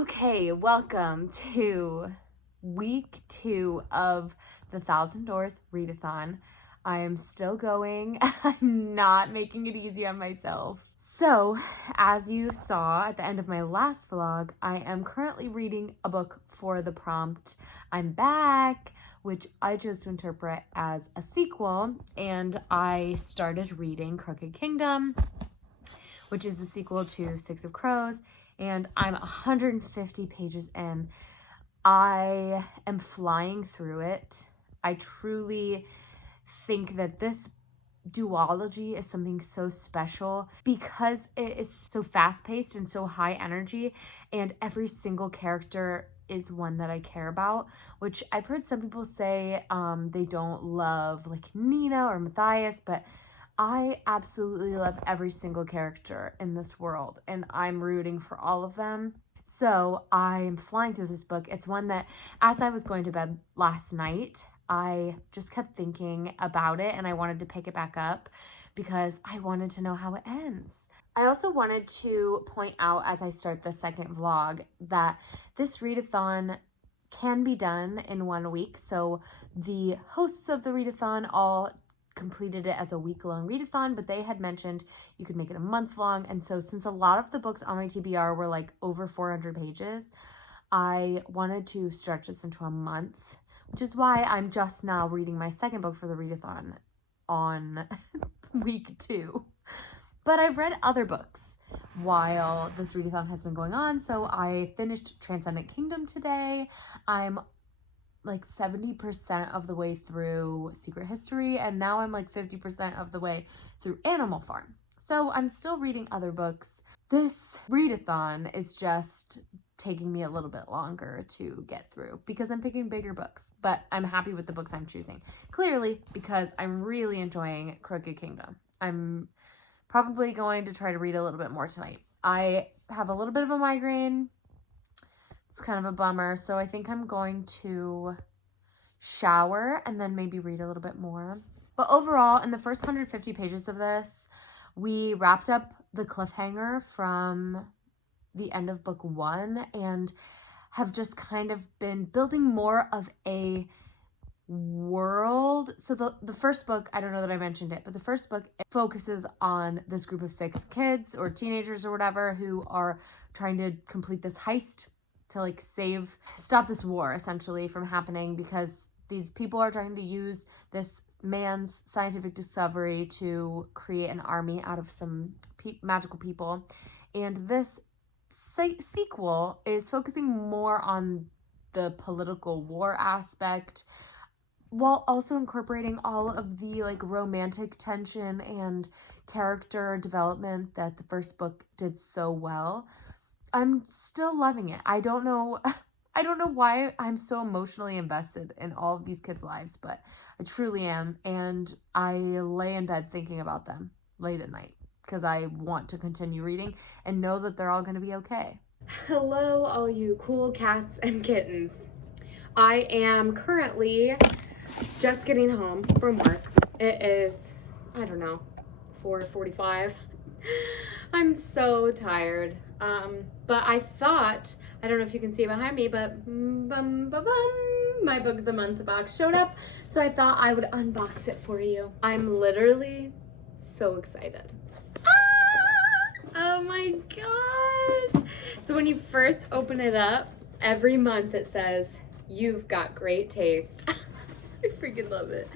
Okay, welcome to week 2 of the 1,000 Doors Readathon. I am still going. I'm not making it easy on myself. So, as you saw at the end of my last vlog, I am currently reading a book for the prompt I'm Back, which I chose to interpret as a sequel, and I started reading Crooked Kingdom, which is the sequel to Six of Crows, and I'm 150 pages in. I am flying through it. I truly think that this duology is something so special because it is so fast-paced and so high energy, and every single character is one that I care about, which I've heard some people say they don't love like Nina or Matthias, but I absolutely love every single character in this world, and I'm rooting for all of them. So I am flying through this book. It's one that, as I was going to bed last night, I just kept thinking about it, and I wanted to pick it back up because I wanted to know how it ends. I also wanted to point out, as I start the second vlog, that this readathon can be done in 1 week. So the hosts of the readathon all completed it as a week-long readathon, but they had mentioned you could make it a month-long. And so since a lot of the books on my TBR were like over 400 pages, I wanted to stretch this into a month, which is why I'm just now reading my second book for the readathon on week 2. But I've read other books while this readathon has been going on. So I finished Transcendent Kingdom today. I'm like 70% of the way through Secret History, and now I'm like 50% of the way through Animal Farm. So I'm still reading other books. This readathon is just taking me a little bit longer to get through because I'm picking bigger books, but I'm happy with the books I'm choosing. Clearly, because I'm really enjoying Crooked Kingdom. I'm probably going to try to read a little bit more tonight. I have a little bit of a migraine. It's kind of a bummer, so I think I'm going to shower and then maybe read a little bit more. But overall, in the first 150 pages of this, we wrapped up the cliffhanger from the end of book 1 and have just kind of been building more of a world. So the first book, I don't know that I mentioned it, but the first book focuses on this group of 6 kids or teenagers or whatever who are trying to complete this heist to like stop this war essentially from happening, because these people are trying to use this man's scientific discovery to create an army out of some magical people. And this sequel is focusing more on the political war aspect, while also incorporating all of the like romantic tension and character development that the first book did so well. I'm still loving it. I don't know why I'm so emotionally invested in all of these kids' lives, but I truly am, and I lay in bed thinking about them late at night because I want to continue reading and know that they're all going to be okay. Hello, all you cool cats and kittens. I am currently just getting home from work. It is, I don't know, 4:45. I'm so tired. But I thought, I don't know if you can see it behind me, but my book of the month box showed up. So I thought I would unbox it for you. I'm literally so excited. Oh my gosh. So when you first open it up, every month it says, "You've got great taste." I freaking love it.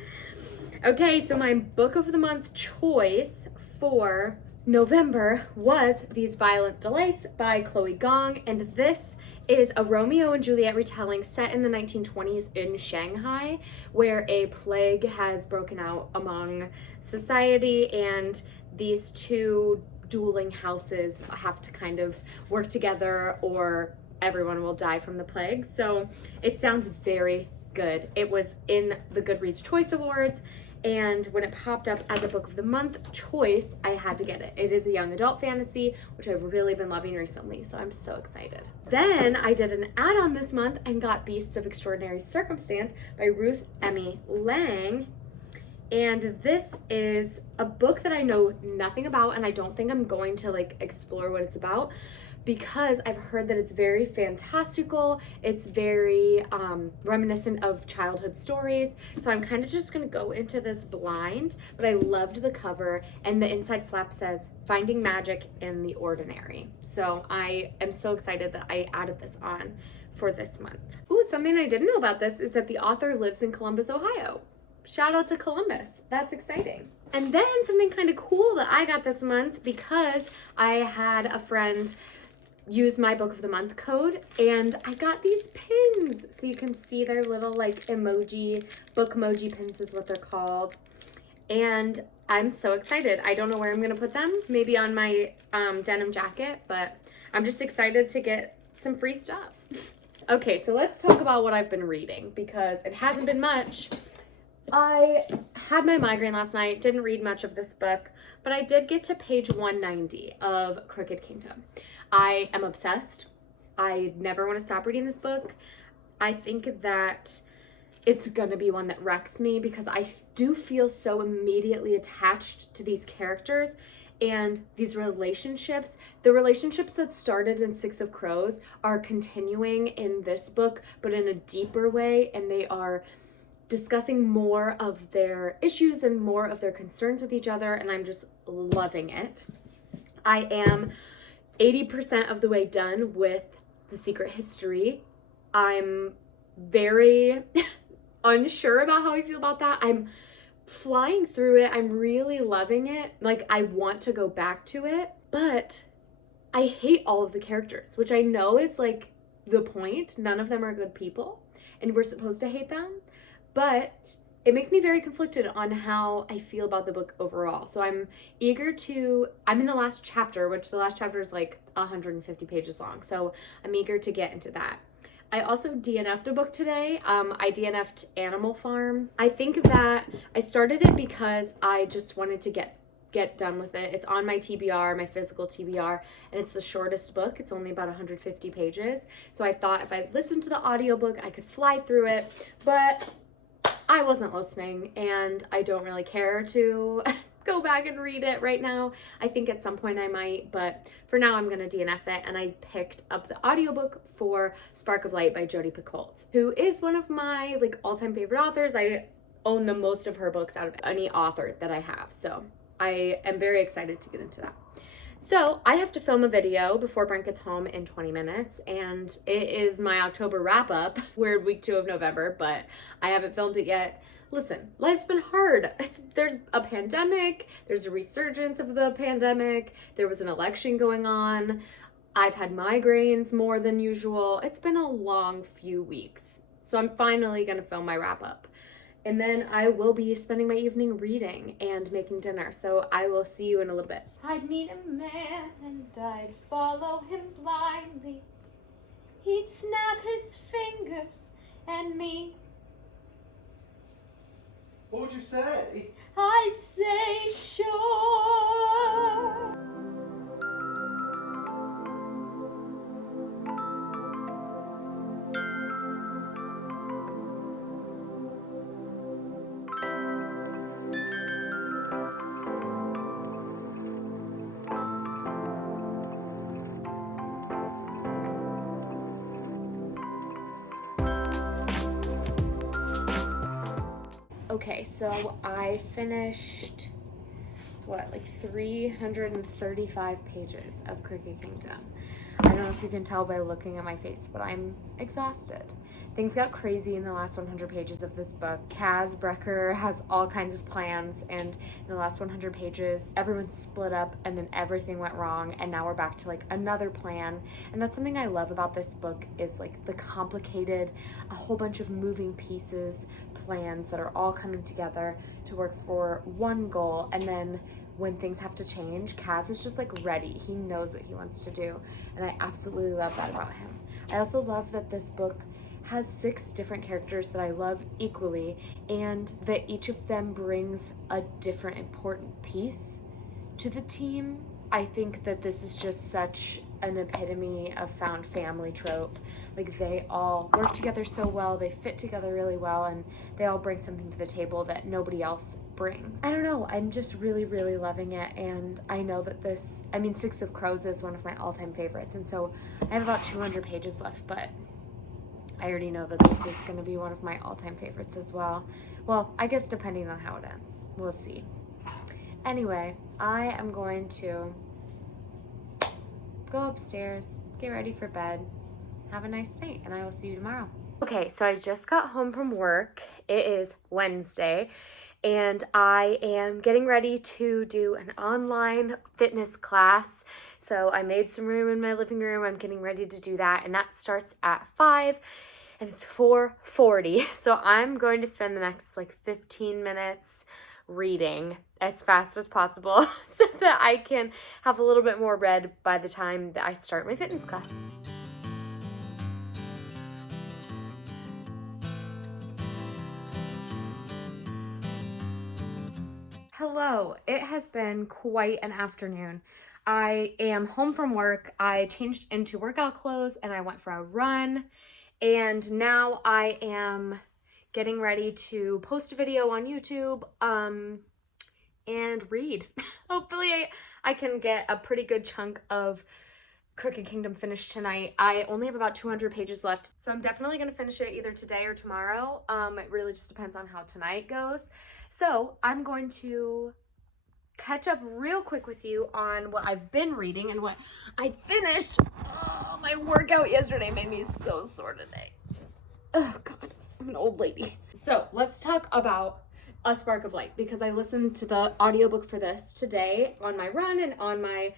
Okay, so my book of the month choice for November was These Violent Delights by Chloe Gong, and this is a Romeo and Juliet retelling set in the 1920s in Shanghai, where a plague has broken out among society, and these two dueling houses have to kind of work together or everyone will die from the plague. So it sounds very good. It was in the Goodreads Choice Awards, and when it popped up as a book of the month choice, I had to get it. It is a young adult fantasy, which I've really been loving recently, so I'm so excited. Then I did an add-on this month and got Beasts of Extraordinary Circumstance by Ruth Emmy Lang. And this is a book that I know nothing about, and I don't think I'm going to like explore what it's about, because I've heard that it's very fantastical, it's very reminiscent of childhood stories. So I'm kind of just gonna go into this blind, but I loved the cover, and the inside flap says, "Finding Magic in the Ordinary." So I am so excited that I added this on for this month. Ooh, something I didn't know about this is that the author lives in Columbus, Ohio. Shout out to Columbus. That's exciting. And then something kind of cool that I got this month, because I had a friend use my book of the month code, and I got these pins. So you can see their little like emoji, book emoji pins is what they're called. And I'm so excited. I don't know where I'm gonna put them. Maybe on my denim jacket, but I'm just excited to get some free stuff. Okay, so let's talk about what I've been reading, because it hasn't been much. I had my migraine last night, didn't read much of this book, but I did get to page 190 of Crooked Kingdom. I am obsessed. I never want to stop reading this book. I think that it's gonna be one that wrecks me, because I do feel so immediately attached to these characters and these relationships. The relationships that started in Six of Crows are continuing in this book, but in a deeper way, and they are discussing more of their issues and more of their concerns with each other, and I'm just loving it. I am 80% of the way done with The Secret History. I'm very unsure about how I feel about that. I'm flying through it. I'm really loving it. Like, I want to go back to it, but I hate all of the characters, which I know is like the point. None of them are good people, and we're supposed to hate them, but it makes me very conflicted on how I feel about the book overall. So I'm in the last chapter, which the last chapter is like 150 pages long. So I'm eager to get into that. I also DNF'd a book today. I DNF'd Animal Farm. I think that I started it because I just wanted to get done with it. It's on my TBR, my physical TBR, and it's the shortest book. It's only about 150 pages. So I thought if I listened to the audiobook, I could fly through it, but I wasn't listening, and I don't really care to go back and read it right now. I think at some point I might, but for now I'm gonna DNF it, and I picked up the audiobook for Spark of Light by Jodi Picoult, who is one of my like all-time favorite authors. I own the most of her books out of any author that I have, so I am very excited to get into that. So I have to film a video before Brent gets home in 20 minutes, and it is my October wrap-up. We're week 2 of November, but I haven't filmed it yet. Listen, life's been hard. There's a pandemic, there's a resurgence of the pandemic, there was an election going on, I've had migraines more than usual. It's been a long few weeks. So I'm finally gonna film my wrap-up. And then I will be spending my evening reading and making dinner. So I will see you in a little bit. I'd meet a man and I'd follow him blindly. He'd snap his fingers and me. What would you say? I'd say sure. Okay, so I finished, like 335 pages of Crooked Kingdom. I don't know if you can tell by looking at my face, but I'm exhausted. Things got crazy in the last 100 pages of this book. Kaz Brecker has all kinds of plans, and in the last 100 pages, everyone split up and then everything went wrong, and now we're back to like another plan. And that's something I love about this book, is like the complicated, a whole bunch of moving pieces, plans that are all coming together to work for one goal. And then when things have to change, Kaz is just like ready. He knows what he wants to do, and I absolutely love that about him. I also love that this book has 6 different characters that I love equally, and that each of them brings a different important piece to the team. I think that this is just such an epitome of found family trope. Like, they all work together so well, they fit together really well, and they all bring something to the table that nobody else brings. I don't know, I'm just really, really loving it, and I know that Six of Crows is one of my all-time favorites, and so I have about 200 pages left, but I already know that this is going to be one of my all-time favorites as well. Well, I guess depending on how it ends. We'll see. Anyway, I am going to go upstairs, get ready for bed, have a nice night, and I will see you tomorrow. Okay, so I just got home from work. It is Wednesday, and I am getting ready to do an online fitness class. So I made some room in my living room. I'm getting ready to do that, and that starts at 5, and it's 4:40. So I'm going to spend the next 15 minutes reading as fast as possible so that I can have a little bit more read by the time that I start my fitness class. Hello, it has been quite an afternoon. I am home from work. I changed into workout clothes and I went for a run, and now I am getting ready to post a video on YouTube and read. Hopefully I can get a pretty good chunk of Crooked Kingdom finished tonight. I only have about 200 pages left, so I'm definitely going to finish it either today or tomorrow. It really just depends on how tonight goes. So I'm going to catch up real quick with you on what I've been reading and what I finished. Oh, my workout yesterday made me so sore today. Oh God, I'm an old lady. So let's talk about A Spark of Light, because I listened to the audiobook for this today on my run and on my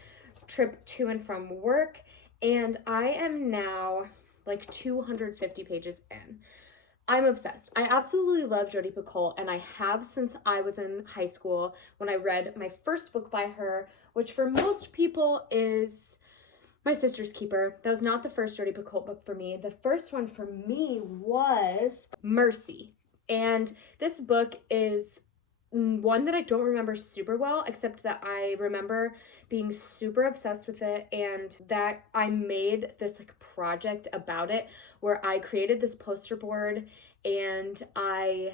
trip to and from work, and I am now 250 pages in. I'm obsessed. I absolutely love Jodi Picoult, and I have since I was in high school when I read my first book by her, which for most people is My Sister's Keeper. That was not the first Jodi Picoult book for me. The first one for me was Mercy, and this book is one that I don't remember super well, except that I remember being super obsessed with it, and that I made this project about it where I created this poster board and I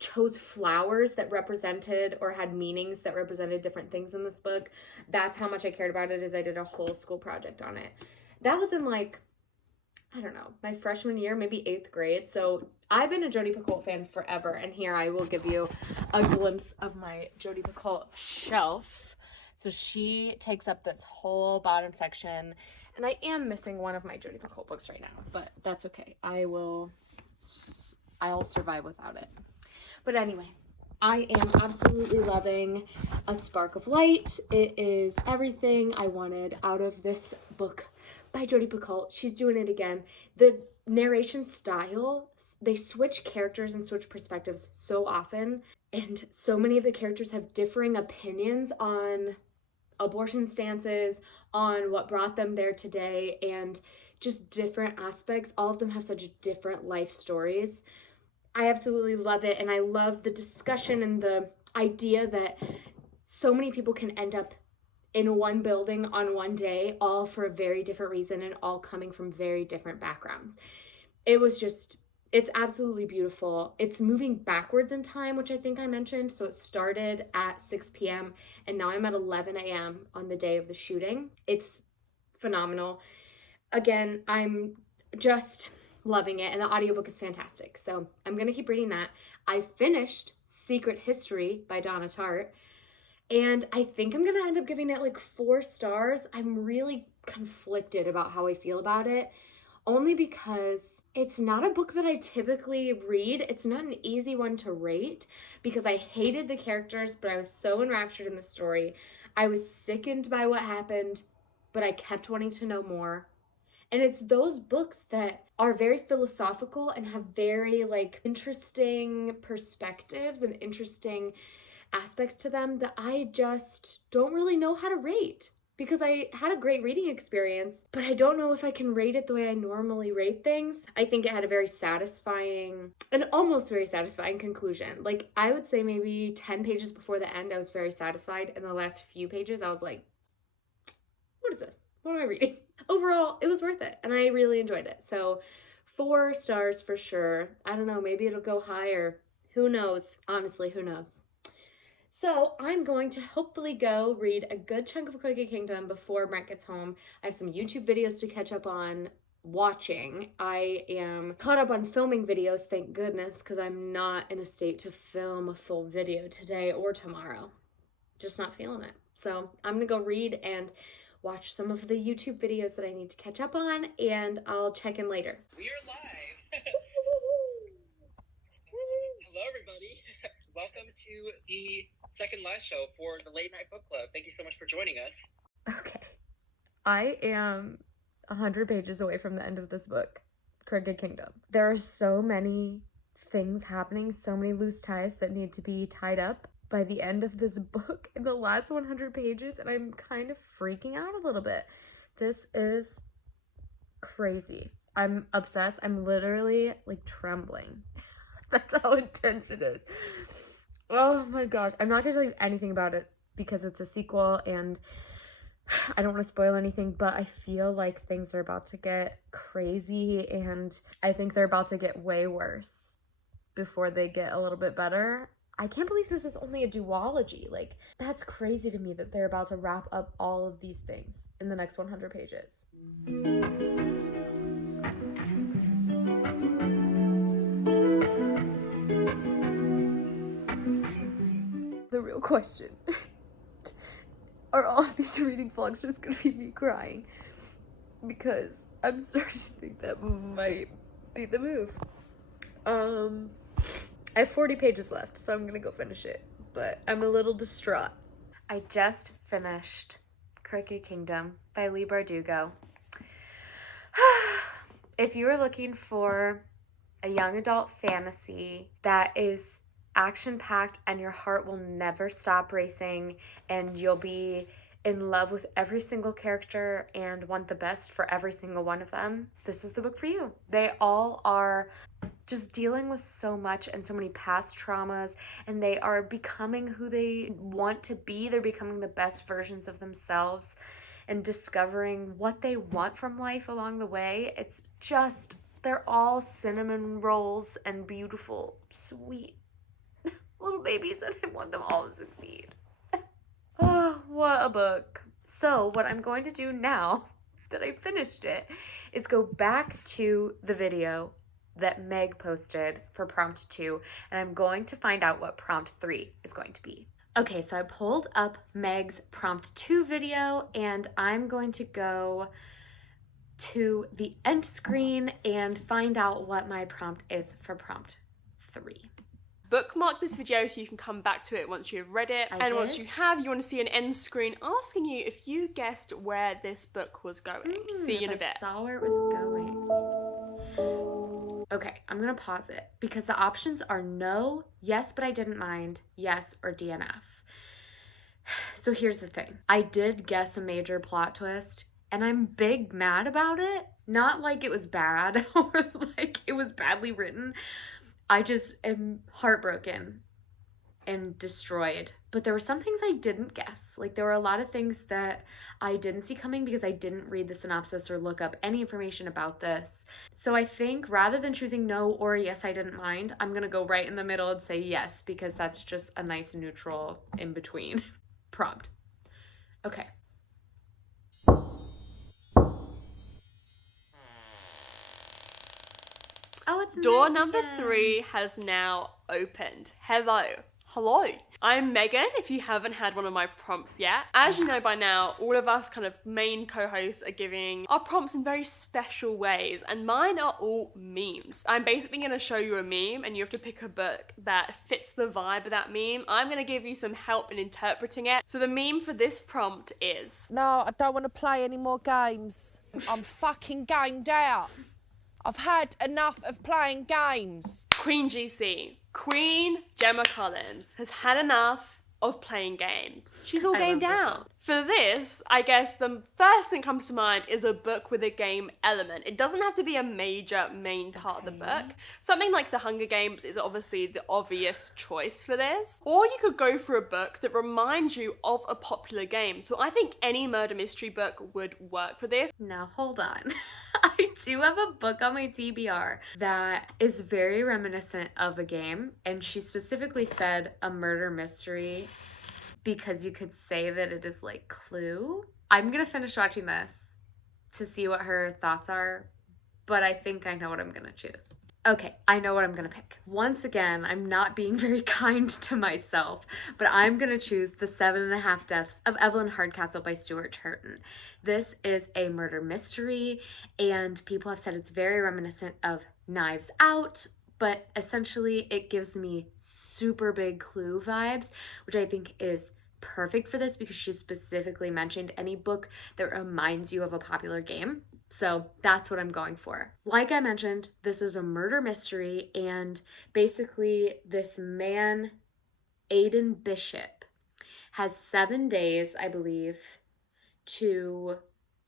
chose flowers that represented or had meanings that represented different things in this book. That's how much I cared about it, is I did a whole school project on it. That was in I don't know, my freshman year, maybe 8th grade. So I've been a Jodi Picoult fan forever, and here I will give you a glimpse of my Jodi Picoult shelf. So she takes up this whole bottom section, and I am missing one of my Jodi Picoult books right now, but that's okay. I'll survive without it. But anyway, I am absolutely loving A Spark of Light. It is everything I wanted out of this book by Jodi Picoult. She's doing it again. The narration style, they switch characters and switch perspectives so often, and so many of the characters have differing opinions on abortion stances, on what brought them there today, and just different aspects. All of them have such different life stories. I absolutely love it, and I love the discussion and the idea that so many people can end up in one building on one day, all for a very different reason and all coming from very different backgrounds. It's absolutely beautiful. It's moving backwards in time, which I think I mentioned. So it started at 6 p.m. and now I'm at 11 a.m. on the day of the shooting. It's phenomenal. Again, I'm just loving it, and the audiobook is fantastic. So I'm going to keep reading that. I finished Secret History by Donna Tartt, and I think I'm going to end up giving it 4 stars. I'm really conflicted about how I feel about it, only because it's not a book that I typically read. It's not an easy one to rate because I hated the characters, but I was so enraptured in the story. I was sickened by what happened, but I kept wanting to know more. And it's those books that are very philosophical and have very interesting perspectives and interesting aspects to them that I just don't really know how to rate, because I had a great reading experience, but I don't know if I can rate it the way I normally rate things. I think it had a very satisfying, an almost very satisfying conclusion. I would say maybe 10 pages before the end, I was very satisfied. And the last few pages, I was like, what is this? What am I reading? Overall, it was worth it, and I really enjoyed it. So 4 stars for sure. I don't know, maybe it'll go higher. Who knows? Honestly, who knows? So I'm going to hopefully go read a good chunk of Crooked Kingdom before Brent gets home. I have some YouTube videos to catch up on watching. I am caught up on filming videos, thank goodness, because I'm not in a state to film a full video today or tomorrow. Just not feeling it. So I'm gonna go read and watch some of the YouTube videos that I need to catch up on, and I'll check in later. We are live. Hello, everybody. Welcome to the second live show for the Late Night Book Club. Thank you so much for joining us. Okay. I am 100 pages away from the end of this book, Crooked Kingdom. There are so many things happening, so many loose ties that need to be tied up by the end of this book in the last 100 pages, and I'm kind of freaking out a little bit. This is crazy. I'm obsessed. I'm literally like trembling. That's how intense it is. Oh my gosh. I'm not gonna tell you anything about it because it's a sequel and I don't want to spoil anything, but I feel like things are about to get crazy and I think they're about to get way worse before they get a little bit better. I can't believe this is only a duology. Like, that's crazy to me that they're about to wrap up all of these things in the next 100 pages. The real question, are all of these reading vlogs just gonna be me crying? Because I'm starting to think that might be the move. I have 40 pages left, so I'm gonna go finish it, but I'm a little distraught. I just finished Crooked Kingdom by Leigh Bardugo. If you are looking for a young adult fantasy that is action-packed and your heart will never stop racing and you'll be in love with every single character and want the best for every single one of them, this is the book for you. They all are just dealing with so much and so many past traumas, and they are becoming who they want to be. They're becoming the best versions of themselves and discovering what they want from life along the way. It's just, they're all cinnamon rolls and beautiful, sweet little babies, and I want them all to succeed. Oh, what a book. So what I'm going to do now that I finished it is go back to the video that Meg posted for prompt 2, and I'm going to find out what prompt 3 is going to be. Okay, so I pulled up Meg's prompt 2 video, and I'm going to go to the end screen and find out what my prompt is for prompt 3. Bookmark this video so you can come back to it once you've read it. Once you have, you want to see an end screen asking you if you guessed where this book was going. See you in a bit. I saw where it was going. Okay, I'm gonna pause it because the options are no, yes but I didn't mind, yes, or DNF. So here's the thing. I did guess a major plot twist and I'm big mad about it. Not like it was bad or like it was badly written. I just am heartbroken and destroyed. But there were some things I didn't guess. Like, there were a lot of things that I didn't see coming because I didn't read the synopsis or look up any information about this. So I think rather than choosing no or yes, I didn't mind, I'm gonna go right in the middle and say yes, because that's just a nice neutral in between prompt. Okay. Oh, it's Door Megan. number 3 has now opened. Hello. I'm Megan, if you haven't had one of my prompts yet. As you know by now, all of us kind of main co-hosts are giving our prompts in very special ways, and mine are all memes. I'm basically going to show you a meme, and you have to pick a book that fits the vibe of that meme. I'm going to give you some help in interpreting it. So the meme for this prompt is... No, I don't want to play any more games. I'm fucking gamed out. I've had enough of playing games. Queen GC. Queen Gemma Collins has had enough of playing games. She's all gamed out. For this, I guess the first thing that comes to mind is a book with a game element. It doesn't have to be a major main part of the book. Something like The Hunger Games is obviously the obvious choice for this. Or you could go for a book that reminds you of a popular game. So I think any murder mystery book would work for this. Now hold on. I do have a book on my TBR that is very reminiscent of a game, and she specifically said a murder mystery because you could say that it is like Clue. I'm gonna finish watching this to see what her thoughts are, but I think I know what I'm gonna choose. Okay, I know what I'm gonna pick. Once again, I'm not being very kind to myself, but I'm gonna choose The 7.5 Deaths of Evelyn Hardcastle by Stuart Turton. This is a murder mystery, and people have said it's very reminiscent of Knives Out, but essentially it gives me super big Clue vibes, which I think is perfect for this because she specifically mentioned any book that reminds you of a popular game. So that's what I'm going for. Like I mentioned, this is a murder mystery, and basically this man, Aidan Bishop, has 7 days, I believe, to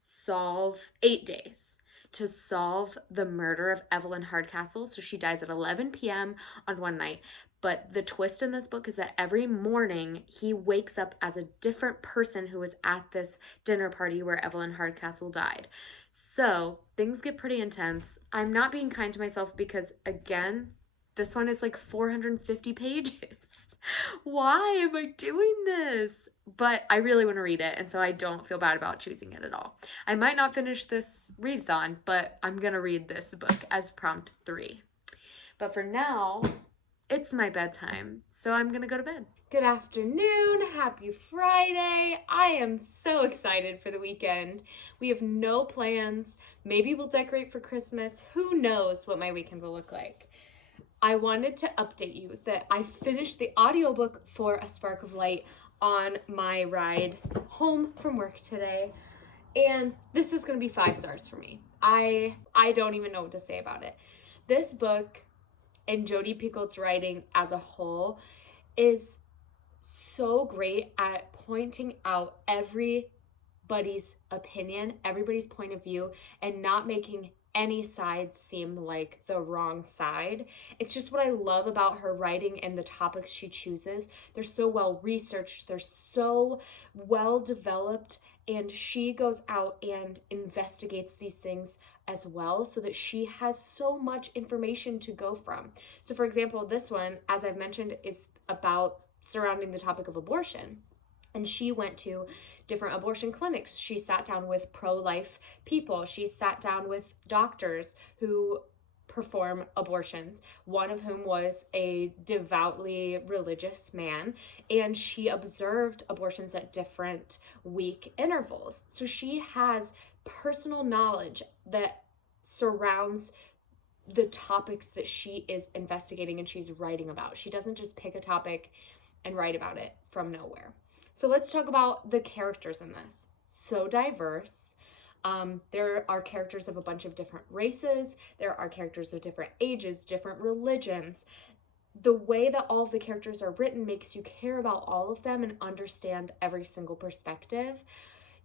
solve 8 days to solve the murder of Evelyn Hardcastle. So she dies at 11 p.m. on one night. But the twist in this book is that every morning he wakes up as a different person who was at this dinner party where Evelyn Hardcastle died. So things get pretty intense. I'm not being kind to myself because, again, this one is like 450 pages. Why am I doing this? But I really want to read it, and so I don't feel bad about choosing it at all. I might not finish this readathon, but I'm going to read this book as prompt 3. But for now, it's my bedtime, so I'm going to go to bed. Good afternoon. Happy Friday. I am so excited for the weekend. We have no plans. Maybe we'll decorate for Christmas. Who knows what my weekend will look like. I wanted to update you that I finished the audiobook for A Spark of Light on my ride home from work today, and this is going to be 5 stars for me. I don't even know what to say about it. This book and Jodi Picoult's writing as a whole is so great at pointing out everybody's opinion, everybody's point of view, and not making any side seem like the wrong side. It's just what I love about her writing and the topics she chooses. They're so well researched, they're so well developed, and she goes out and investigates these things as well so that she has so much information to go from. So for example, this one, as I've mentioned, is about surrounding the topic of abortion. And she went to different abortion clinics. She sat down with pro-life people. She sat down with doctors who perform abortions, one of whom was a devoutly religious man, and she observed abortions at different week intervals. So she has personal knowledge that surrounds the topics that she is investigating and she's writing about. She doesn't just pick a topic and write about it from nowhere. So let's talk about the characters in this. So diverse. There are characters of a bunch of different races. There are characters of different ages, different religions. The way that all of the characters are written makes you care about all of them and understand every single perspective.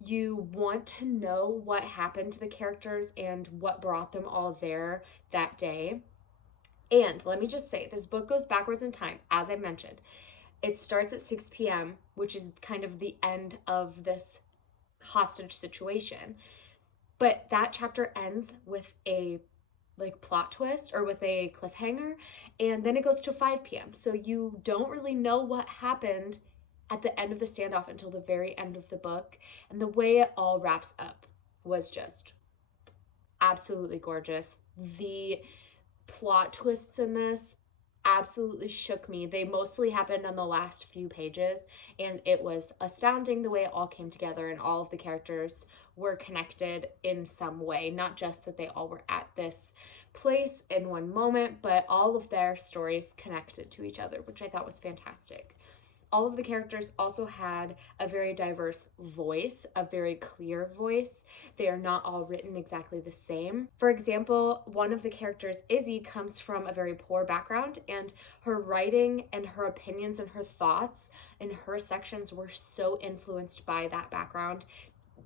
You want to know what happened to the characters and what brought them all there that day. And let me just say, this book goes backwards in time, as I mentioned. It starts at 6 p.m., which is kind of the end of this hostage situation. But that chapter ends with a plot twist or with a cliffhanger, and then it goes to 5 p.m. So you don't really know what happened at the end of the standoff until the very end of the book. And the way it all wraps up was just absolutely gorgeous. The plot twists in this absolutely shook me. They mostly happened on the last few pages, and it was astounding the way it all came together and all of the characters were connected in some way. Not just that they all were at this place in one moment, but all of their stories connected to each other, which I thought was fantastic. All of the characters also had a very diverse voice, a very clear voice. They are not all written exactly the same. For example, one of the characters, Izzy, comes from a very poor background, and her writing and her opinions and her thoughts in her sections were so influenced by that background.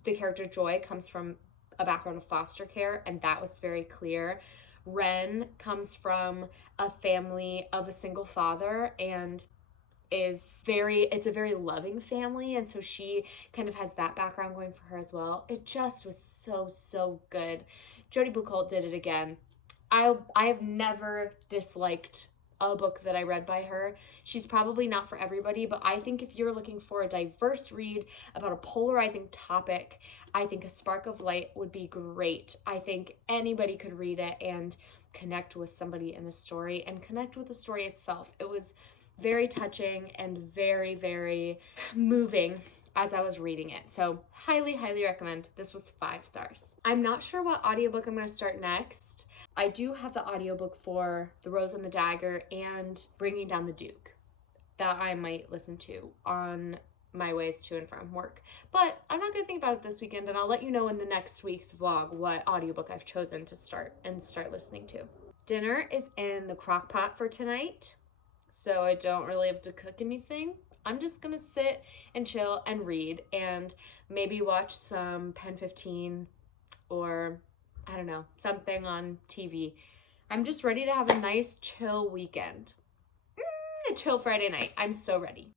The character Joy comes from a background of foster care, and that was very clear. Ren comes from a family of a single father, and it's a very loving family, and so she kind of has that background going for her as well. It just was so good. Jodi Buchholz did it again. I have never disliked a book that I read by her. She's probably not for everybody, but I think if you're looking for a diverse read about a polarizing topic, I think A Spark of Light would be great. I think anybody could read it and connect with somebody in the story and connect with the story itself. It was very touching and very, very moving as I was reading it. So highly recommend. This was 5 stars. I'm not sure what audiobook I'm going to start next. I do have the audiobook for The Rose and the Dagger and Bringing Down the Duke that I might listen to on my ways to and from work. But I'm not going to think about it this weekend, and I'll let you know in the next week's vlog what audiobook I've chosen to start listening to. Dinner is in the crock pot for tonight, so I don't really have to cook anything. I'm just gonna sit and chill and read and maybe watch some Pen 15 or, I don't know, something on TV. I'm just ready to have a nice chill weekend. A chill Friday night. I'm so ready.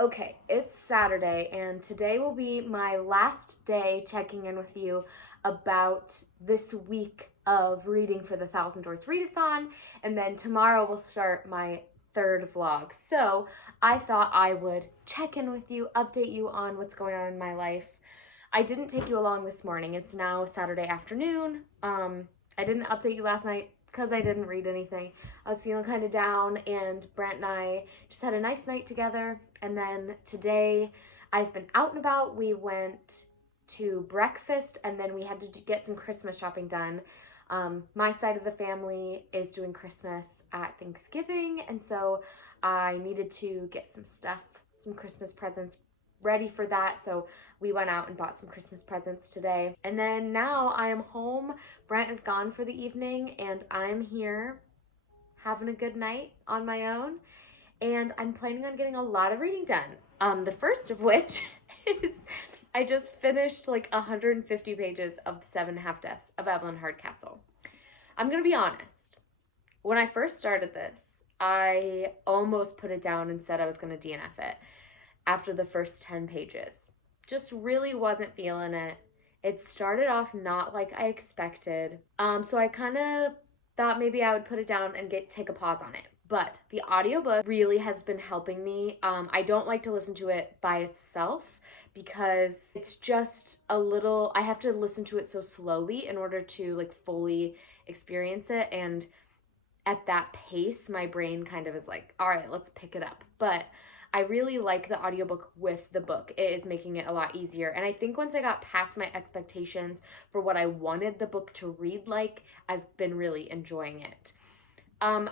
Okay, it's Saturday, and today will be my last day checking in with you about this week of reading for the 1,000 Doors Readathon, and then tomorrow we'll start my 3rd vlog. So I thought I would check in with you, update you on what's going on in my life. I didn't take you along this morning. It's now Saturday afternoon. I didn't update you last night because I didn't read anything. I was feeling kind of down, and Brent and I just had a nice night together. And then today I've been out and about. We went to breakfast, and then we had to get some Christmas shopping done. My side of the family is doing Christmas at Thanksgiving, and so I needed to get some stuff, some Christmas presents ready for that. So we went out and bought some Christmas presents today. And then now I am home. Brent is gone for the evening, and I'm here having a good night on my own. And I'm planning on getting a lot of reading done. The first of which is I just finished like 150 pages of the 7.5 Deaths of Evelyn Hardcastle. I'm gonna be honest. When I first started this, I almost put it down and said I was gonna DNF it after the first 10 pages. Just really wasn't feeling it. It started off not like I expected. So I kind of thought maybe I would put it down and take a pause on it. But the audiobook really has been helping me. I don't like to listen to it by itself because it's just a little, I have to listen to it so slowly in order to like fully experience it. And at that pace, my brain kind of is like, all right, let's pick it up. But I really like the audiobook with the book. It is making it a lot easier. And I think once I got past my expectations for what I wanted the book to read like, I've been really enjoying it.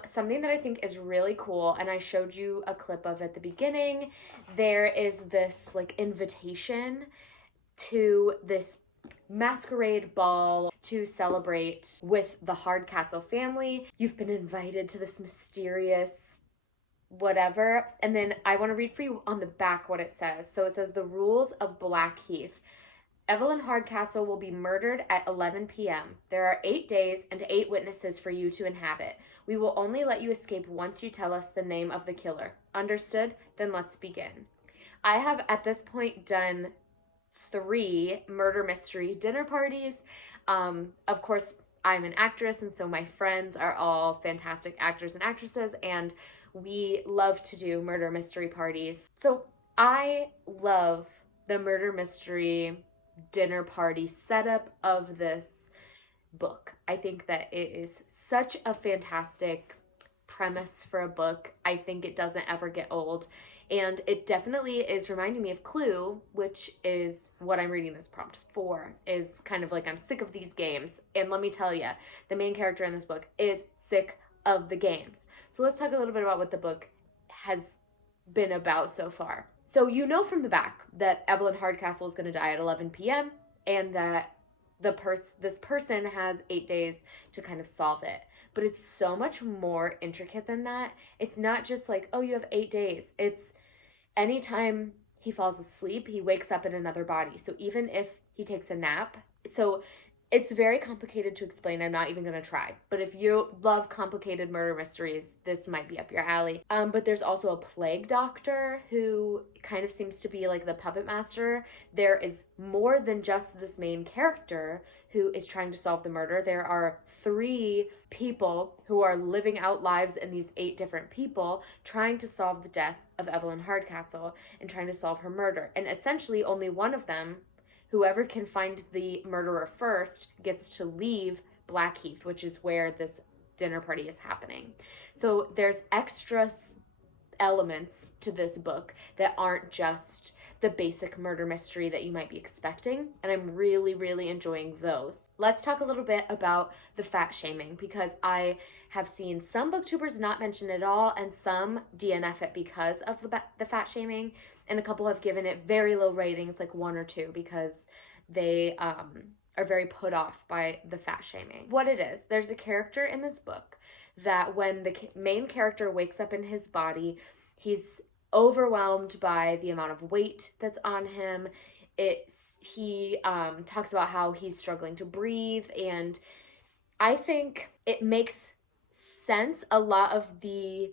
Something that I think is really cool, and I showed you a clip of at the beginning, there is this like invitation to this masquerade ball to celebrate with the Hardcastle family. You've been invited to this mysterious whatever, and then I want to read for you on the back what it says. So it says, the rules of Blackheath. Evelyn Hardcastle will be murdered at 11 p.m. There are 8 days and 8 witnesses for you to inhabit. We will only let you escape once you tell us the name of the killer. Understood? Then let's begin. I have at this point done 3 murder mystery dinner parties. Of course, I'm an actress, and so my friends are all fantastic actors and actresses, and we love to do murder mystery parties. So I love the murder mystery dinner party setup of this book. I think that it is such a fantastic premise for a book. I think it doesn't ever get old. And it definitely is reminding me of Clue, which is what I'm reading this prompt for, is kind of like, I'm sick of these games. And let me tell you, the main character in this book is sick of the games. So let's talk a little bit about what the book has been about so far. So you know from the back that Evelyn Hardcastle is going to die at 11 p.m. and that this person has 8 days to kind of solve it. But it's so much more intricate than that. It's not just like, oh, you have 8 days. It's anytime he falls asleep, he wakes up in another body. So even if he takes a nap, so it's very complicated to explain. I'm not even going to try. But if you love complicated murder mysteries, this might be up your alley. But there's also a plague doctor who kind of seems to be like the puppet master. There is more than just this main character who is trying to solve the murder. There are 3 people who are living out lives in these 8 different people trying to solve the death of Evelyn Hardcastle and trying to solve her murder. And essentially only one of them, whoever can find the murderer first, gets to leave Blackheath, which is where this dinner party is happening. So there's extra elements to this book that aren't just the basic murder mystery that you might be expecting, and I'm really, really enjoying those. Let's talk a little bit about the fat shaming, because I have seen some booktubers not mention it at all, and some DNF it because of the fat shaming, and a couple have given it very low ratings, like 1 or 2, because they are very put off by the fat shaming. What it is, there's a character in this book that when the main character wakes up in his body, he's overwhelmed by the amount of weight that's on him. He talks about how he's struggling to breathe, and I think it makes sense, a lot of the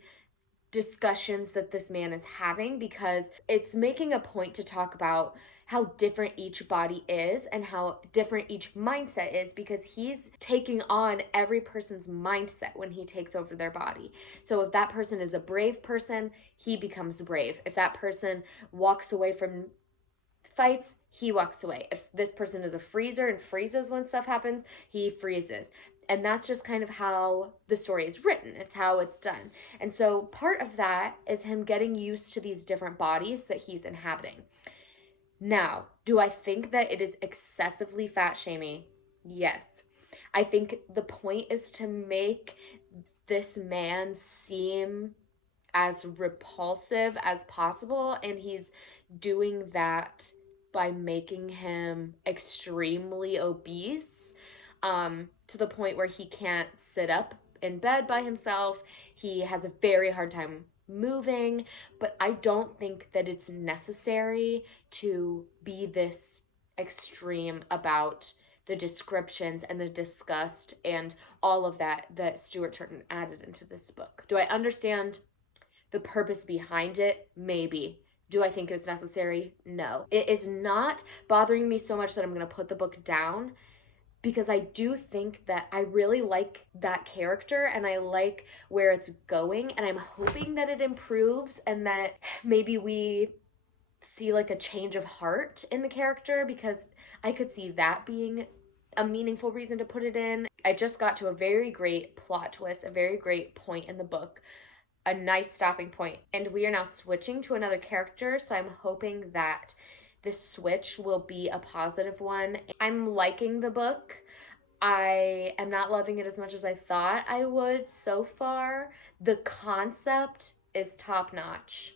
discussions that this man is having, because it's making a point to talk about how different each body is and how different each mindset is, because he's taking on every person's mindset when he takes over their body. So if that person is a brave person, he becomes brave. If that person walks away from fights, he walks away. If this person is a freezer and freezes when stuff happens, he freezes. And that's just kind of how the story is written. It's how it's done. And so part of that is him getting used to these different bodies that he's inhabiting. Now, do I think that it is excessively fat shaming? Yes. I think the point is to make this man seem as repulsive as possible, and he's doing that by making him extremely obese, to the point where he can't sit up in bed by himself. He has a very hard time moving, but I don't think that it's necessary to be this extreme about the descriptions and the disgust and all of that Stuart Turton added into this book. Do I understand the purpose behind it? Maybe. Do I think it's necessary? No. It is not bothering me so much that I'm going to put the book down, because I do think that I really like that character and I like where it's going, and I'm hoping that it improves and that maybe we see like a change of heart in the character, because I could see that being a meaningful reason to put it in. I just got to a very great plot twist, a very great point in the book, a nice stopping point, and we are now switching to another character, so I'm hoping that this switch will be a positive one. I'm liking the book. I am not loving it as much as I thought I would so far. The concept is top notch.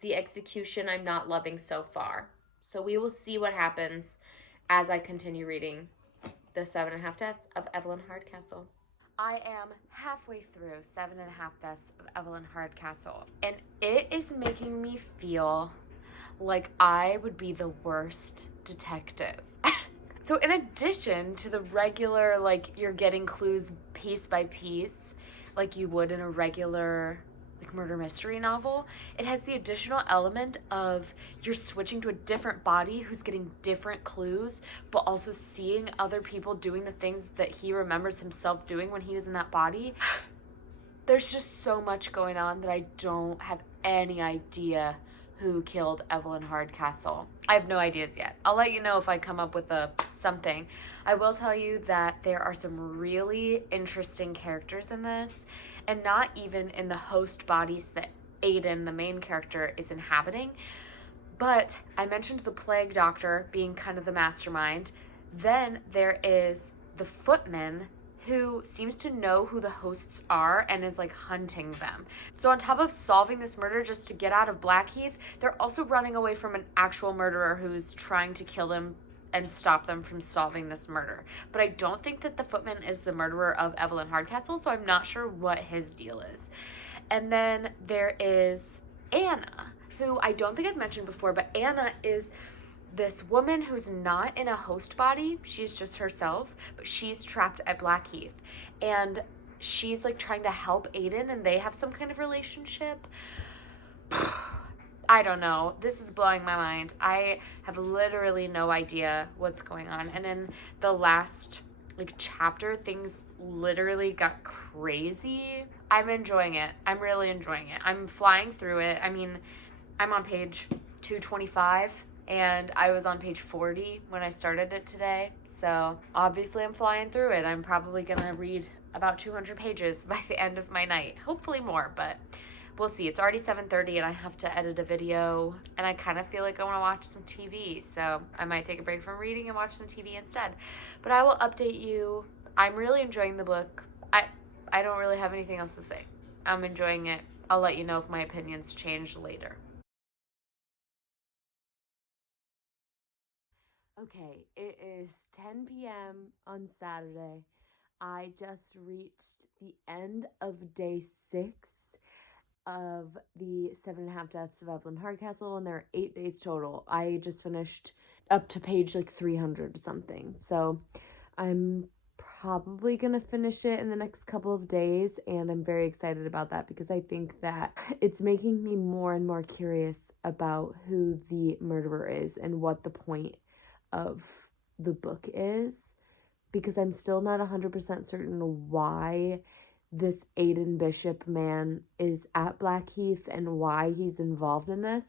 The execution I'm not loving so far. So we will see what happens as I continue reading The 7.5 Deaths of Evelyn Hardcastle. I am halfway through 7.5 Deaths of Evelyn Hardcastle, and it is making me feel like I would be the worst detective. So in addition to the regular, like, you're getting clues piece by piece, like you would in a regular like murder mystery novel, it has the additional element of you're switching to a different body who's getting different clues, but also seeing other people doing the things that he remembers himself doing when he was in that body. There's just so much going on that I don't have any idea who killed Evelyn Hardcastle. I have no ideas yet. I'll let you know if I come up with something. I will tell you that there are some really interesting characters in this, and not even in the host bodies that Aiden, the main character, is inhabiting. But I mentioned the plague doctor being kind of the mastermind. Then there is the footman, who seems to know who the hosts are and is like hunting them. So on top of solving this murder just to get out of Blackheath, they're also running away from an actual murderer who's trying to kill them and stop them from solving this murder. But I don't think that the footman is the murderer of Evelyn Hardcastle, so I'm not sure what his deal is. And then there is Anna, who I don't think I've mentioned before, but Anna is this woman who's not in a host body. She's just herself, but she's trapped at Blackheath, and she's like trying to help Aiden, and they have some kind of relationship. I don't know. This is blowing my mind. I have literally no idea what's going on. And in the last like chapter, things literally got crazy. I'm enjoying it. I'm really enjoying it. I'm flying through it. I mean, I'm on page 225. And I was on page 40 when I started it today. So obviously I'm flying through it. I'm probably gonna read about 200 pages by the end of my night. Hopefully more, but we'll see. It's already 7:30 and I have to edit a video, and I kind of feel like I wanna watch some TV. So I might take a break from reading and watch some TV instead. But I will update you. I'm really enjoying the book. I don't really have anything else to say. I'm enjoying it. I'll let you know if my opinions change later. Okay, it is 10 p.m. on Saturday. I just reached the end of day 6 of the 7.5 Deaths of Evelyn Hardcastle, and there are 8 days total. I just finished up to page like 300 or something. So I'm probably gonna finish it in the next couple of days, and I'm very excited about that because I think that it's making me more and more curious about who the murderer is and what the point of the book is, because I'm still not 100% certain why this Aiden Bishop man is at Blackheath and why he's involved in this.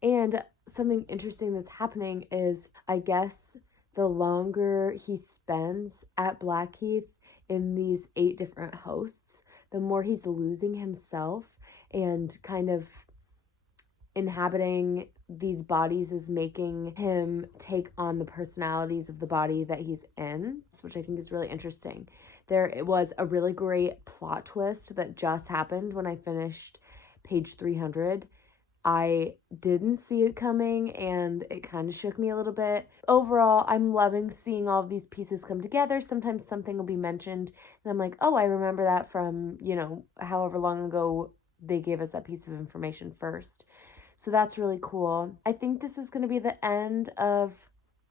And something interesting that's happening is, I guess, the longer he spends at Blackheath in these 8 different hosts, the more he's losing himself, and kind of inhabiting these bodies is making him take on the personalities of the body that he's in, which I think is really interesting. There was a really great plot twist that just happened when I finished page 300. I didn't see it coming, and it kind of shook me a little bit. Overall, I'm loving seeing all of these pieces come together. Sometimes something will be mentioned, and I'm like, oh, I remember that from, however long ago they gave us that piece of information first. So that's really cool. I think this is going to be the end of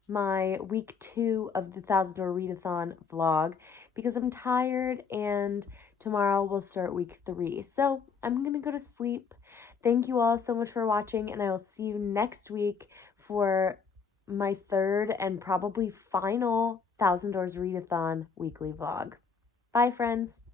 my week 2 of the 1,000 Door Readathon vlog, because I'm tired, and tomorrow we'll start week 3. So I'm going to go to sleep. Thank you all so much for watching, and I will see you next week for my 3rd and probably final 1,000 Doors Readathon weekly vlog. Bye, friends.